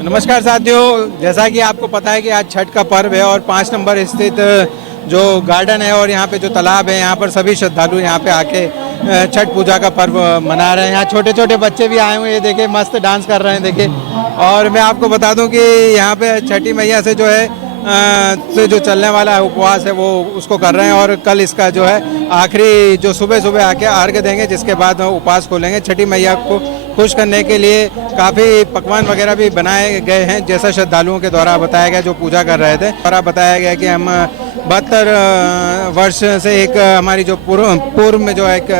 नमस्कार साथियों, जैसा कि आपको पता है कि आज छठ का पर्व है और 5 नंबर स्थित जो गार्डन है और यहाँ पे जो तालाब है, यहाँ पर सभी श्रद्धालु यहाँ पे आके छठ पूजा का पर्व मना रहे हैं। यहाँ छोटे छोटे बच्चे भी आए हुए हैं, देखिए मस्त डांस कर रहे हैं देखिए। और मैं आपको बता दूं कि यहाँ पे छठी मैया से जो है से जो चलने वाला है उपवास है वो उसको कर रहे हैं और कल इसका जो है आखिरी जो सुबह सुबह आके अर्घ्य देंगे, जिसके बाद उपवास खोलेंगे। छठी मैया को खुश करने के लिए काफ़ी पकवान वगैरह भी बनाए गए हैं, जैसा श्रद्धालुओं के द्वारा बताया गया जो पूजा कर रहे थे। द्वारा बताया गया कि हम 72 वर्ष से एक हमारी जो पूर्व में जो एक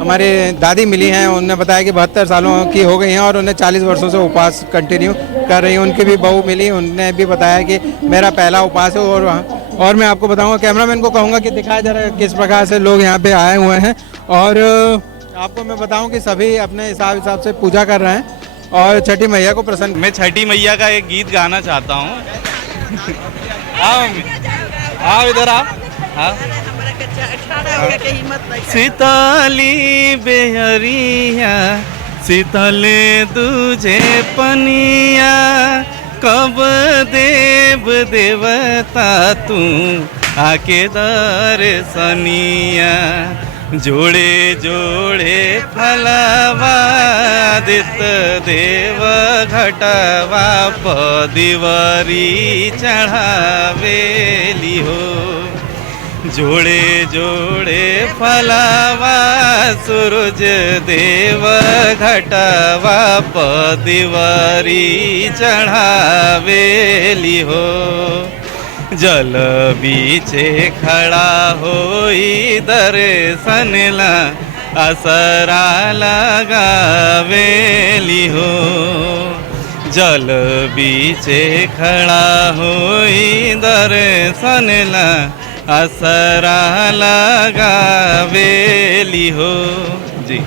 हमारी दादी मिली हैं, उन्होंने बताया कि 72 सालों की हो गई हैं और उन्हें 40 वर्षों से उपवास कंटिन्यू कर रही हैं। उनकी भी बहू मिली, उन्होंने भी बताया कि मेरा पहला उपवास है। और मैं आपको बताऊंगा, कैमरामैन को कहूँगा कि दिखाया जा रहा है किस प्रकार से लोग यहाँ पे आए हुए हैं। और आपको मैं बताऊं कि सभी अपने हिसाब से पूजा कर रहे हैं और छठी मैया को प्रसन्न। मैं छठी मैया का एक गीत गाना चाहता हूँ। आओ इधर आओ। सीताली बेहरिया सीतले तुझे पनिया, कब देव देवता तू आके दर्शनिया। जोड़े जोड़े फलवा दित देव घटवा पदिवरी चढ़ावेली हो। जोड़े जोड़े फलवा सूरज देव घटवा पदिवरी चढ़ावेली हो। जल बीचे खड़ा होई दर्शन ला असरा लगावेली हो। जल बीचे खड़ा होई दर्शन ला असरा लगावेली हो। जी,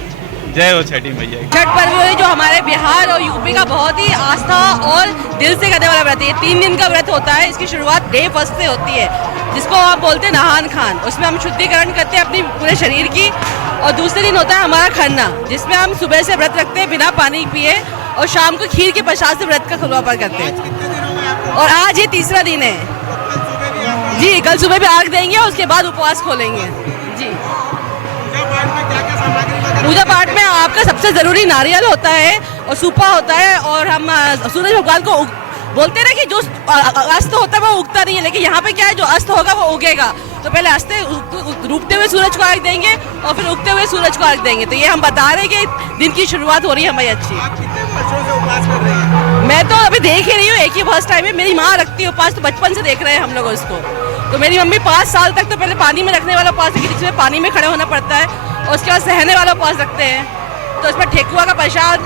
जय हो छठी मैया। छठ पर्व जो हमारे बिहार और यूपी का बहुत ही आस्था और दिल से करने वाला व्रत है। 3 दिन का व्रत होता है। इसकी शुरुआत डे फर्स्ट से होती है, जिसको आप बोलते हैं नहान खान। उसमें हम शुद्धिकरण करते हैं अपनी पूरे शरीर की। और दूसरे दिन होता है हमारा खरना, जिसमें हम सुबह से व्रत रखते हैं बिना पानी पिए और शाम को खीर के प्रसाद से व्रत का समापन करते हैं। और आज ये तीसरा दिन है जी। कल सुबह भी अर्घ देंगे और उसके बाद उपवास खोलेंगे जी। पूजा पाठ में आपका सबसे जरूरी नारियल होता है और सूपा होता है। और हम सूरज भगवान को बोलते हैं ना कि जो अस्त होता है वो उगता नहीं है, लेकिन यहाँ पे क्या है, जो अस्त होगा वो उगेगा। तो पहले डूबते हुए सूरज को अर्घ देंगे और फिर उगते हुए सूरज को अर्घ देंगे। तो ये हम बता रहे हैं कि दिन की शुरुआत हो रही है हमारी अच्छी। आप कितने वर्षों से उपवास कर रही हैं? मैं तो अभी देख ही रही हूँ, एक ही फर्स्ट टाइम है। मेरी माँ रखती है उपवास, तो बचपन से देख रहे हैं हम लोग उसको। तो मेरी मम्मी 5 साल तक तो पहले पानी में रखने वाला उपवास है, जिसमें पानी में खड़े होना पड़ता है, और उसके बाद सहने वाला उपवास रखते हैं। तो इसमें ठेकुआ का प्रसाद,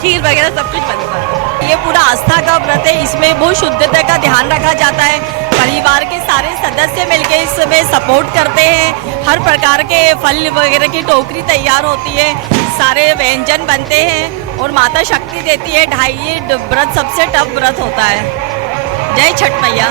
खीर वगैरह सब कुछ बनता है। ये पूरा आस्था का व्रत है। इसमें बहुत शुद्धता का ध्यान रखा जाता है। परिवार के सारे सदस्य मिलकर इसमें सपोर्ट करते हैं। हर प्रकार के फल वगैरह की टोकरी तैयार होती है, सारे व्यंजन बनते हैं और माता शक्ति देती है। ये व्रत सबसे टफ व्रत होता है। जय छठ मैया।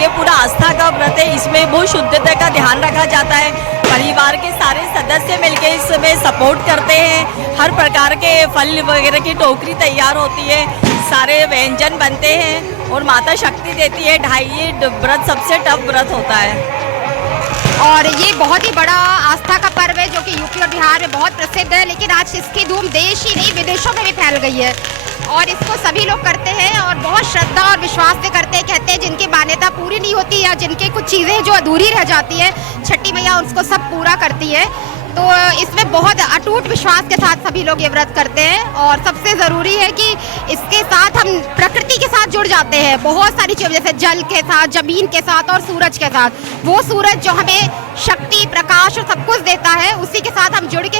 ये पूरा आस्था का व्रत है। इसमें बहुत शुद्धता का ध्यान रखा जाता है। परिवार के सारे सदस्य मिलकर इसमें सपोर्ट करते हैं। हर प्रकार के फल वगैरह की टोकरी तैयार होती है, सारे व्यंजन बनते हैं और माता शक्ति देती है। ये व्रत सबसे टफ व्रत होता है। और ये बहुत ही बड़ा आस्था का पर्व है जो कि यूपी और बिहार में बहुत प्रसिद्ध है। लेकिन आज इसकी धूम देश ही नहीं विदेशों में भी फैल गई है और इसको सभी लोग करते हैं और बहुत श्रद्धा और विश्वास से करते हैं। कहते हैं जिनकी मान्यता पूरी नहीं होती या जिनकी कुछ चीज़ें जो अधूरी रह जाती है, छठी मैया उसको सब पूरा करती है। तो इसमें बहुत अटूट विश्वास के साथ सभी लोग ये व्रत करते हैं। और सबसे ज़रूरी है कि इसके साथ हम प्रकृति के साथ जुड़ जाते हैं। बहुत सारी चीज़ें जैसे जल के साथ, ज़मीन के साथ और सूरज के साथ। वो सूरज जो हमें शक्ति, प्रकाश और सब कुछ देता है, उसी के साथ हम जुड़ के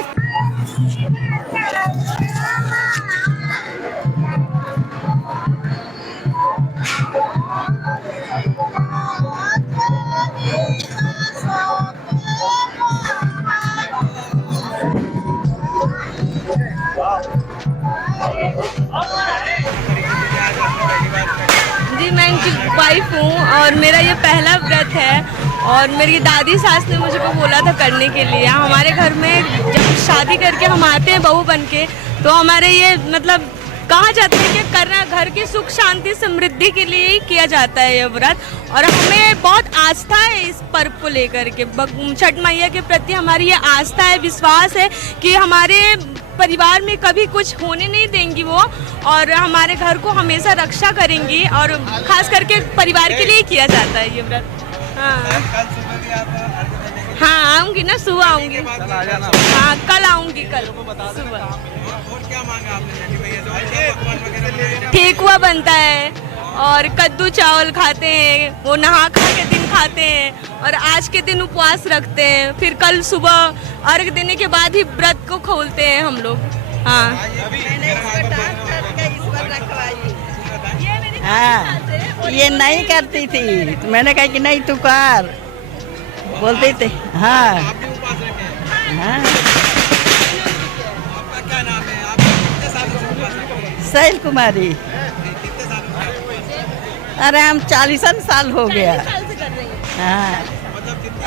जी, मैं इनकी वाइफ हूँ और मेरा ये पहला व्रत है। और मेरी दादी सास ने मुझे को बोला था करने के लिए। हमारे घर में जब शादी करके हम आते हैं बहू बन के, तो हमारे ये मतलब कहा जाता है कि करना घर की सुख शांति समृद्धि के लिए ही किया जाता है ये व्रत, और हमें बहुत आस्था है इस पर्व को लेकर के। छठ मैया के प्रति हमारी ये आस्था है, विश्वास है कि हमारे परिवार में कभी कुछ होने नहीं देंगी वो, और हमारे घर को हमेशा रक्षा करेंगी, और खास करके परिवार के लिए किया जाता है ये व्रत। हाँ आऊँगी ना, सुबह आऊँगी। हाँ कल आऊँगी, कल सुबह। ठेकुआ बनता है और कद्दू चावल खाते हैं, वो नहा खा के दिन खाते हैं, और आज के दिन उपवास रखते हैं, फिर कल सुबह अर्घ देने के बाद ही व्रत को खोलते हैं हम लोग। हाँ हाँ ये नहीं करती थी, तो मैंने कहा कि नहीं तू कर, बोलते थे। हाँ हाँ शैल कुमारी। अरे हम 40 साल हो गया। हाँ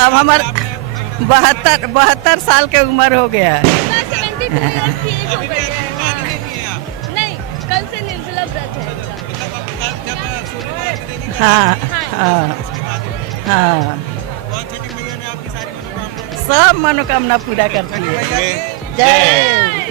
अब हमार 72 साल के उम्र हो गया। नहीं कल से निर्जला व्रत है। हाँ हाँ हाँ सब मनोकामना पूरा करती है। जय